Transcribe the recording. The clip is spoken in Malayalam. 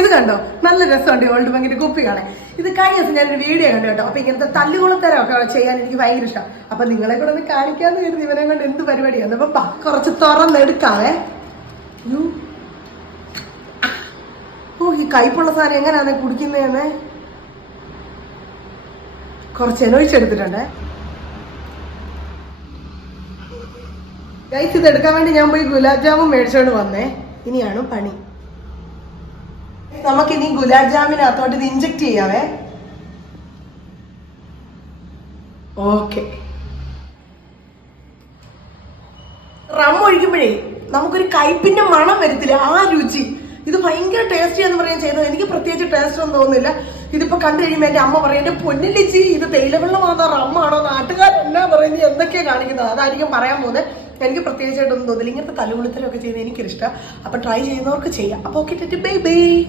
ഇത് കണ്ടോ, നല്ല രസമുണ്ട് ഓൾഡ് ബാങ്കിന്റെ കുപ്പി കാണാൻ. ഇത് കഴിഞ്ഞ ദിവസം ഞാനൊരു വീഡിയോ കണ്ടു കേട്ടോ. അപ്പൊ ഇങ്ങനത്തെ തല്ലുകുളത്തരമൊക്കെ ചെയ്യാൻ എനിക്ക് ഭയങ്കര ഇഷ്ടം. അപ്പൊ നിങ്ങളെ കൂടെ ഒന്ന് കാണിക്കാന്ന് കരുതി ഇവനെ കൊണ്ട് എന്ത് പരിപാടിയാണ്. അപ്പൊ കുറച്ച് തുറന്നെടുക്കാവേ. ഓ, ഈ കയ്പുള്ള സാധനം എങ്ങനെയാണ് കുടിക്കുന്നതെന്ന് കുറച്ച് എനൊഴിച്ചെടുത്തിട്ടുണ്ട്. ഗൈസ്, ഇത് എടുക്കാൻ വേണ്ടി ഞാൻ പോയി ഗുലാബ് ജാമുൻ മേടിച്ചോണ്ട് വന്നേ. ഇനിയാണ് പണി. നമുക്കിനി ഗുലാബ് ജാമിനകത്തോട്ട് ഇത് ഇഞ്ചക്ട് ചെയ്യാവേ. ഓക്കെ. റം ഒഴിക്കുമ്പോഴേ നമുക്കൊരു കയ്പിന്റെ മണം വരത്തില്ല, ആ രുചി. ഇത് ഭയങ്കര ടേസ്റ്റി എന്ന് പറയാൻ ചെയ്തത്. എനിക്ക് പ്രത്യേകിച്ച് ടേസ്റ്റ് ഒന്നും തോന്നുന്നില്ല. ഇതിപ്പോ കണ്ടു കഴിയുമ്പോൾ എന്റെ അമ്മ പറയും, എന്റെ പൊന്നിലിച്ചി ഇത് തേയിലവെള്ളമാണോ റമ്മാണോ, നാട്ടുകാരെന്നാ പറയുന്നത്, എന്തൊക്കെയാ കാണിക്കുന്നത്, അതായിരിക്കും പറയാൻ പോകുന്നത്. എനിക്ക് പ്രത്യേകിച്ചായിട്ടൊന്നും തോന്നില്ല. ഇങ്ങനത്തെ തല്ലുകുളിത്തരമൊക്കെ ചെയ്യുന്നത് എനിക്കിഷ്ടം. അപ്പൊ ട്രൈ ചെയ്യുന്നവർക്ക് ചെയ്യാം. അപ്പൊ ഓക്കെ, ബൈ ബൈ.